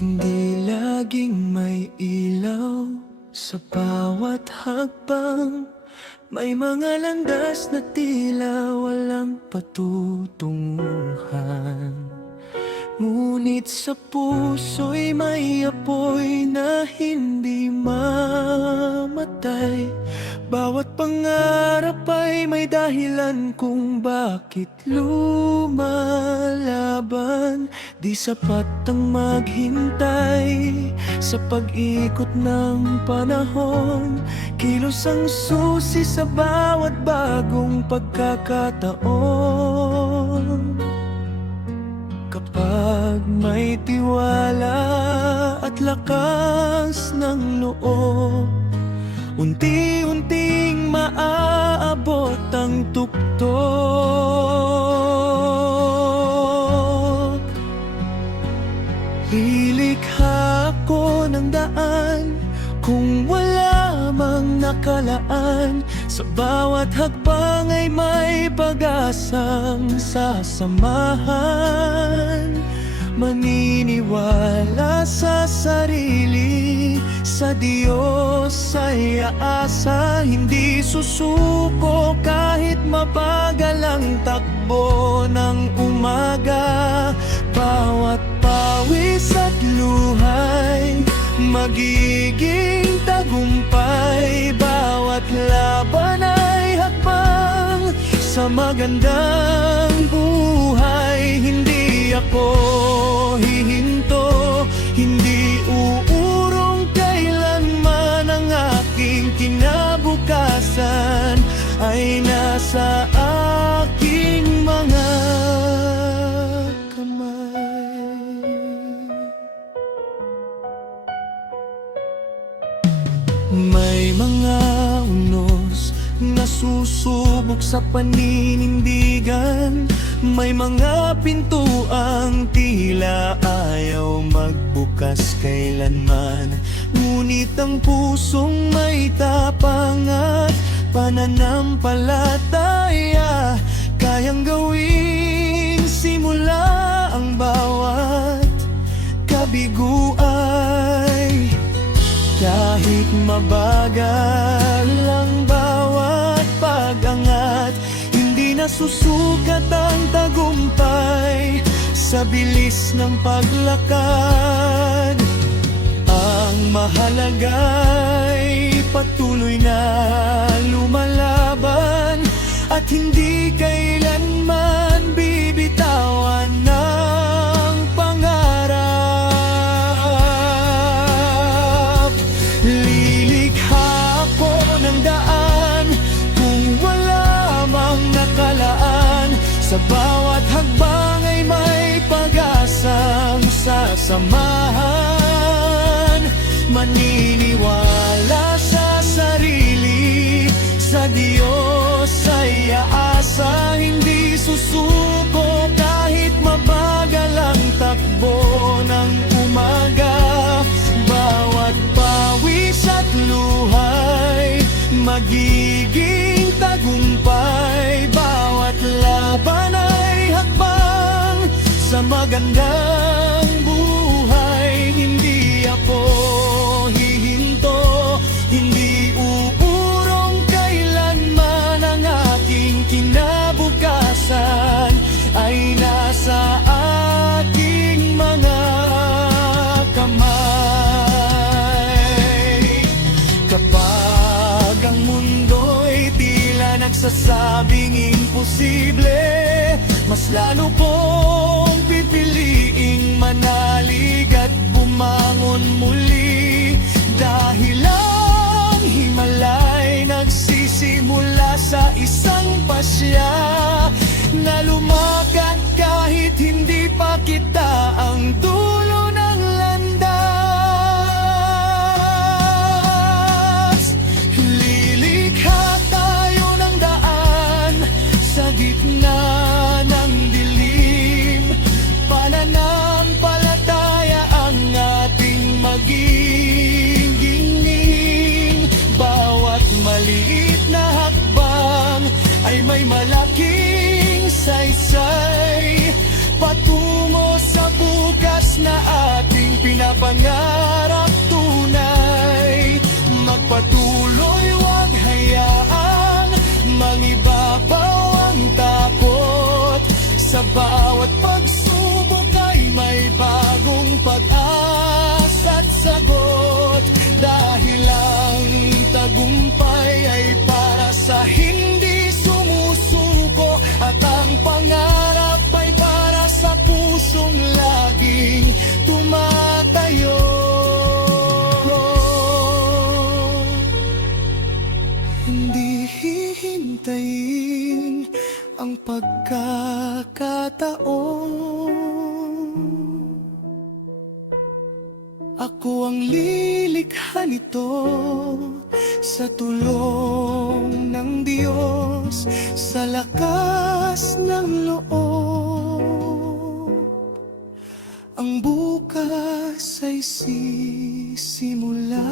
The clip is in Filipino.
Hindi laging may ilaw sa bawat hakbang. May mga landas na tila walang patutunguhan. Ngunit sa puso'y may apoy na hindi mamatay. Bawat pangarap ay may dahilan kung bakit lumalaban. Di sapat ang maghintay sa pag-ikot ng panahon. Kilos ang susi sa bawat bagong pagkakataon. Kapag may tiwala at lakas ng loob, unti-unting maaabot ang tuktok. Lilikha ko ng daan kung wala mang nakalaan. Sa bawat hakbang ay may pag-asang sasamahan. Maniniwala sa sarili, sa Diyos ay aasa. Hindi susuko kahit mabagal ang takbo ng umaga. Bawat pawis at luhay magiging tagumpay. Bawat laban ay hakbang sa magandang buhay. Hindi ako hihinto, hindi uurong kailanman. Ang aking kinabukasan ay nasa aking mga kamay. May mga unos na susubok sa paninindigan. May mga pintuang tila ayaw magbukas kailanman. Ngunit ang pusong may tapang at pananampalataya kayang gawing simula ang bawat kabiguay. Kahit mabagal ang bawat pag-angat, hindi nasusukat ang tagumpay sa bilis ng paglakad. Ang mahalaga'y patuloy na lumalaban at hindi kailanman bibitawan ng pangarap. Lilikha ko ng daan kung wala mang nakalaan. Sa bawat hakbang ay may pag-asang sasamahan. Maniniwala sa sarili, sa Diyos ay aasa. Hindi susuko kahit mabagal ang takbo ng umaga. Bawat pawis at luhay magiging tagumpay. Bawat laban ay hakbang sa magandang buhay. Hindi ako hihinto, hindi uurong kailanman. Ang aking kinabukasan ay nasa aking mga kamay. Kapag ang mundo'y tila nagsasabing imposible, mas lalo kong pipiliing manalig at bumangon muli. Dahil ang himalay nagsisimula sa isang pasya na lumakad kahit hindi pa kita ang dulo ng landas. Lilikha tayo ng daan sa gitna ng dilim. Pananampalataya ang ating maging gingin. Bawat maliit na hakbang ay may malaking saysay patungo sa bukas na ating pinapanaw. pangarap tunay. Magpatuloy, huwag hayaang mangibabaw ang takot. Sa bawat pagsubok ay may bagong pag-asa't sagot. Dahil ang tagumpay ay para sa hindi sumusuko, at ang pangarap ay para sa pusong laging tumatayo. Hindi hihintayin ang pagkakataon. Ako ang lilikha nito sa tulong ng Diyos, sa lakas ng loob. Ang bukas ay sisimula.